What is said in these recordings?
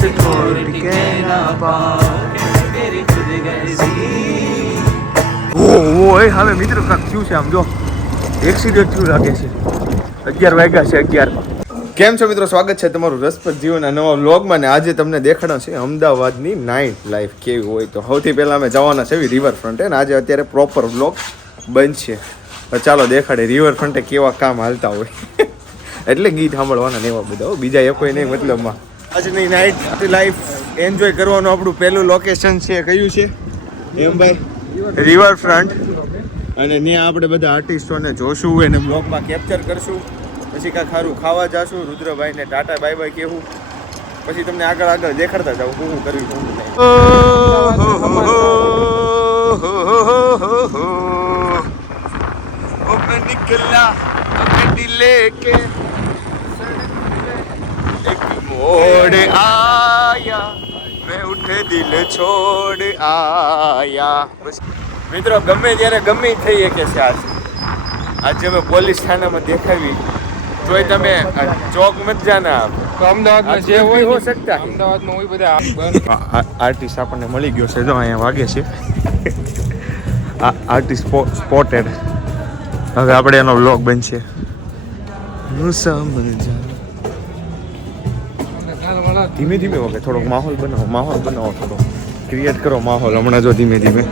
छोड़ के ना पाओ तेरी खुद गर्जी। ઓય હવે મિત્રો કાક થયું છે આમ જો એક્સિડન્ટ થયું લાગે છે 11 વાગ્યા છે 11 કેમ છો મિત્રો સ્વાગત છે તમારું રસપ્રદ જીવનના નવા વ્લોગમાં ને આજે તમને દેખાડો છે અમદાવાદની નાઇટ લાઈફ કેવી હોય તો સૌથી પહેલાં અમે જવાના છે રિવરફ્રન્ટે ને આજે અત્યારે પ્રોપર વ્લોગ બનશે ચાલો દેખાડે રિવરફ્રન્ટે કેવા કામ હાલતા હોય એટલે ગીત સાંભળવાના ને એવા બધા બીજા એ કોઈ નહીં મતલબમાં આજની નાઇટ લાઈફ એન્જોય કરવાનું આપણું પહેલું લોકેશન છે કયું છે એમ ભાઈ રિવરફ્રન્ટ અને ત્યાં આપણે બધા આર્ટિસ્ટોને જોશું એને બ્લોગમાં કેપ્ચર કરશું પછી કાંઈ ખારું ખાવા જાશું રુદ્રભાઈને ટાટા બાય બાય કહેવું પછી તમને આગળ દેખાડતા જાઉં હું કર્યું છું निकला लेके एक मोड़ आया मैं उठे दिल छोड़ आया बस મિત્રો ગમે ત્યારે ગમે થઈ શકે છે આજે અમે પોલીસ થાનામાં દેખાવી તોય તમે ચોક મત જાના અમદાવાદમાં જે હોય હો શકતા અમદાવાદમાં હોય બધા આર્ટિસ્ટ આપણને મળી ગયો છે જો અહીંયા વાગે છે આર્ટિસ્ટ સ્પોટેડ હવે આપણે એનો વ્લોગ બનશે હું સમજા ધીમે ધીમે વગે થોડોક માહોલ બનાવો થોડો ક્રિએટ કરો માહોલ હમણાં જો ધીમે ધીમે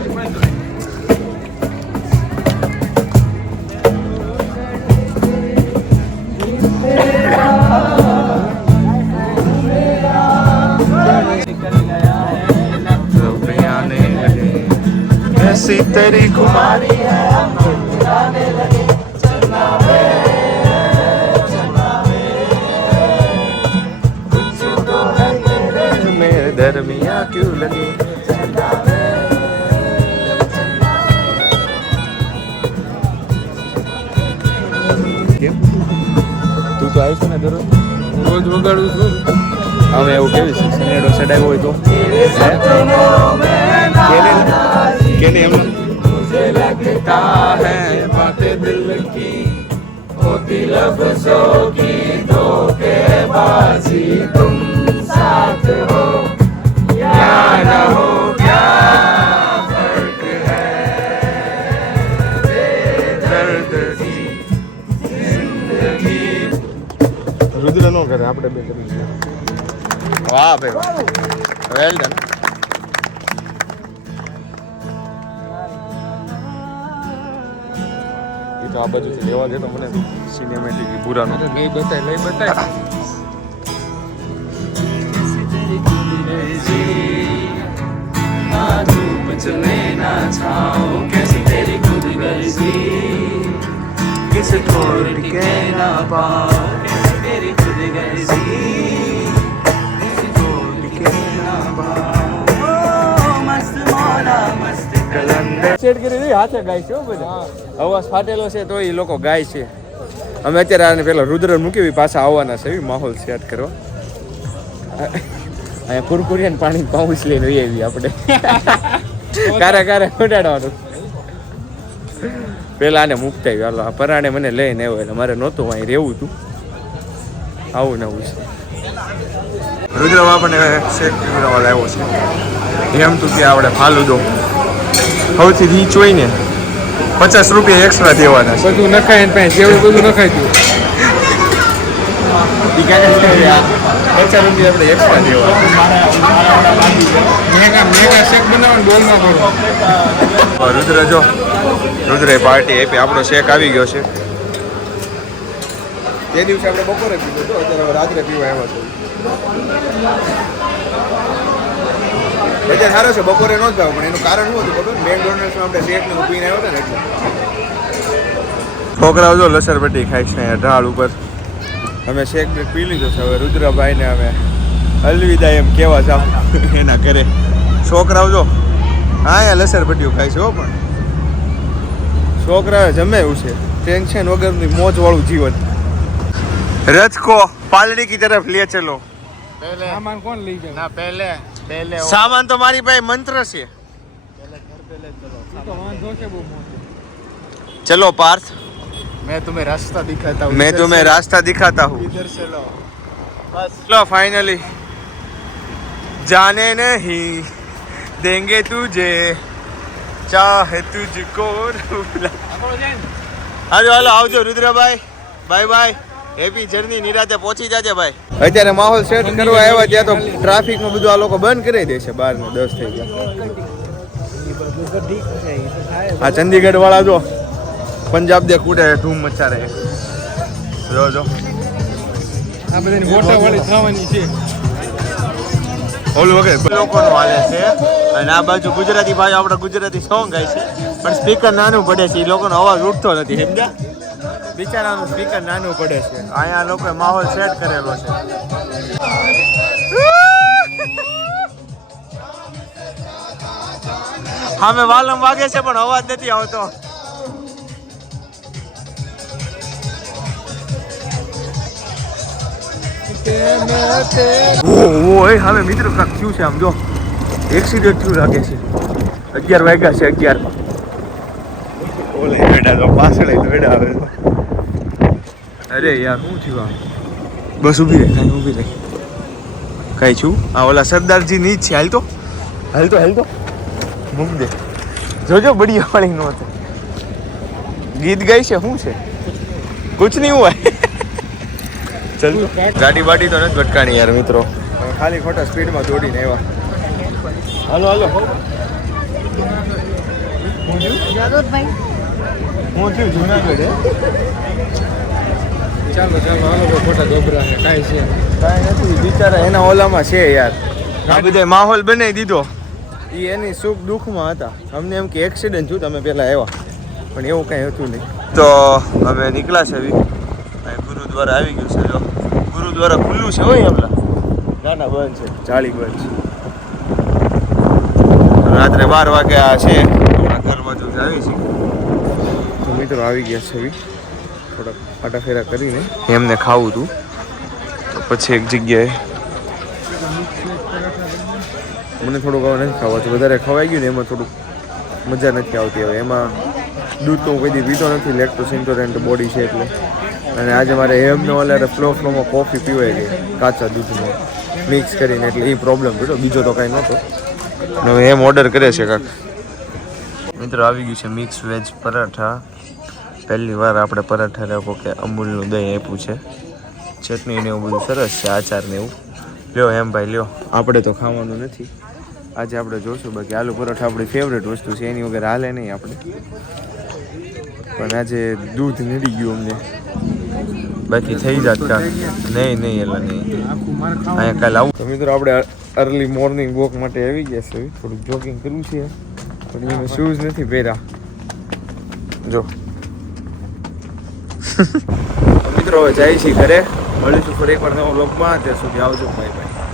ऐसी तेरी कुमारी है दरमिया क्यों लगे તું તો આવ્યો ને દરરોજ રોજ વગાડું છું હવે એવું કેવી છે સનેડો સડાવ્યો હોય તો કેને એમ मुझे लगता है बातें दिल की होती लफ्जों की धोखेबाजी तुम साथ हो या न हो क्या फर्क है दर्द की जिंदगी રુદ્ર નો કરે આપણે બે કરી વાહ ભાઈ વાહ વેલ ડન તો આ બાજુ લેવા દે તો મને સિનેમેટિક પૂરા નો લઈ બતાય धूप चले ना छाओ कैसे तेरी खुद गर्जी किसे छोड़ के ना पाओ कैसे तेरी खुद गर्जी किसे छोड़ के ना पाओ मस्त मौला मस्त कलंदर સેટ કરી દઈ હાથે ગાય છે બધા અવાજ ફાટેલો છે તો એ લોકો ગાય છે અમે અત્યારે આને પેલા રુદ્ર મૂકી પાછા આવવાના છે માહોલ સેટ કરવા અહીંયા કુરકુરિયાન પાણી પાઉચ લઈને આવી આપણે કારે ખોટાડવાનું પેલા આને મૂકતા આવ્યો હાલો પરાણે મને લઈને આવ્યો એટલે મારે નહોતું અહીં રહેવું હતું આવું નવું છે રુદ્ર બાપાને શેક પીવડાવવા લાવ્યો છે એમ તું કે આપણે ફાલુદો સૌથી રીચ હોય ને 50 રૂપિયા એક્સ્ટ્રા દેવાના છે બધું નખાય ને જેવું બધું નખાઈ દઉં 50 રૂપિયા આપણે એક્સ્ટ્રા દેવાના મેગા શેક બનાવવાનું બોલમાં કરો રુદ્રે પાર્ટી આપી આપણો શેક આવી ગયો છે તે દિવસે આપણે બપોરે પીધો હતો અત્યારે રાત્રે પીવા આવ્યો છે બજાર સારો છે બપોરે નો જ ભાવ પણ એનું કારણ શું હતું ખબર મેકડોનલ્ડ્સમાં આપણે શેક ને પીને આવ્યો હતા ને એટલે છોકરાઓ જો લસરપટ્ટી ખાય છે ઢાળ ઉપર અમે શેક બ્રેક પી લીધો છે હવે રુદ્રભાઈને અમે અલવિદા એમ કેવા જાવ એના ઘરે છોકરાઓ જો હા અહીંયા લસરપટ્ટીઓ ખાય છે હો પણ છોકરા જમે એવું છે ટેન્શન વગરની મોજવાળું જીવન રથ को पालड़ी की तरफ ले चलो સામાન કોણ લઈ જાય ના પહેલે सामान तो हमारी भाई मंत्र से તો વાંધો છે બહુ મોટો चलो पार्थ मैं तुम्हें रास्ता दिखाता मैं तुम्हें रास्ता दिखाता हूँ इधर से लो लो फाइनली जाने नहीं देंगे तुझे चाहे तुझको હાલો હાલો આવજો રુદ્રભાઈ બાય બાય હેપી જર્ની નિરાતે પહોંચી જાજે ભાઈ અત્યારે માહોલ સેટ કરવા આવ્યા ત્યાં તો ટ્રાફિકમાં બધું આ લોકો બંધ કરી દેશે 12 ને 10 થઈ ગયા આ ચંદીગઢ વાળા જો પંજાબ દે કૂટે ધૂમ મચા રહે જો જો આ બધાની મોટા વાળી થવાની છે ઓલું વગર લોકોનું હાલે છે અને આ બાજુ ગુજરાતી ભાઈ આપણે ગુજરાતી સોંગ ગાય છે પણ સ્પીકર નાનું પડે છે એ લોકોનો અવાજ ઉઠતો નથી સમજ્યા બિચારાનું સ્પીકર નાનું પડે છે અહીંયા લોકોએ માહોલ સેટ કરેલો છે સામે વાલમ વાગે છે પણ અવાજ નથી આવતો ઓય હવે મિત્રો કાક થયું છે આમ જો એક્સિડન્ટ થયું લાગે છે 11 વાગ્યા છે 11 ઓલે બેડા તો પાછળ બેડા આવે અરે યાર શું થયું આમ બસ ઊભી રહે કઈ છું આ ઓલા સરદારજી ની જ છે હાલ તો મૂક દે જોજો બડી વાળી નો હતો ગીત ગાય છે શું છે કુછ નહીં હુઆ ચલ ગાડી બાડી તો નથી ભટકાણી યાર મિત્રો ખાલી ખોટા સ્પીડમાં દોડીને આવ્યા હાલો હાલો હું થયું જુનાગઢ ચાલો હાલો ખોટા ગભરા છે કાંઈ નથી બિચારા એના ઓલામાં છે યાર આ બધા માહોલ બનાવી દીધો એ એની સુખ દુઃખમાં હતા અમને એમ કે એક્સિડન્ટ થયું તમે પહેલાં આવ્યા પણ એવું કાંઈ હતું નહીં તો અમે નીકળ્યા છે ગુરુદ્વારા આવી ગયું છે જો ગુરુદ્વારા ખુલ્લું છે હોય હમણાં ના બંધ છે જાળી બંધ છે રાત્રે 12 વાગ્યા છે હમણાં ઘર બાજુ આવી છે તો મિત્રો આવી ગયા છે થોડાક આટા ફેરા કરીને એમને ખાવું હતું તો પછી એક જગ્યાએ મને થોડુંક હવે નથી ખાવાતું વધારે ખવાઈ ગયું ને એમાં થોડુંક મજા નથી આવતી હવે એમાં દૂધ તો હું કોઈ દી પીતો નથી લેક્ટોસ ઇન્ટોલરન્ટ બોડી છે એટલે અને આજે મારે એમને ઓલા ફ્લોમાં કોફી પીવાઈ ગઈ કાચા દૂધમાં મિક્સ કરીને એટલે એ પ્રોબ્લેમ થયો બીજો તો કાંઈ નહોતો હવે એમ ઓર્ડર કરે છે કાંક મિત્રો આવી ગયું છે મિક્સ વેજ પરાઠા પહેલી વાર આપણે પરાઠા લોકો કે અમૂલનું દહીં આપ્યું છે ચટણી ને એવું બધું સરસ છે આચાર ને એવું લ્યો એમ ભાઈ લ્યો આપણે તો ખાવાનું નથી આજે આપણે જોશું બાકી આલુ પરાઠા આપણી ફેવરેટ વસ્તુ છે એની વગર હાલે નહીં આપણે પણ આજે દૂધ નડી ગયું અમને બાકી થઈ જાત કા નહીં એટલે નહીં અહીંયા કાલે આવું તો મિત્રો આપણે અર્લી મોર્નિંગ વોક માટે આવી ગયા છે થોડુંક જોગિંગ કરવું છે પણ એમાં શૂઝ નથી પહેર્યા જો મિત્રો હવે જાય છે ઘરે મળીશું ફરી એકવાર નવો બ્લોગમાં ત્યાં સુધી આવજો બાય બાય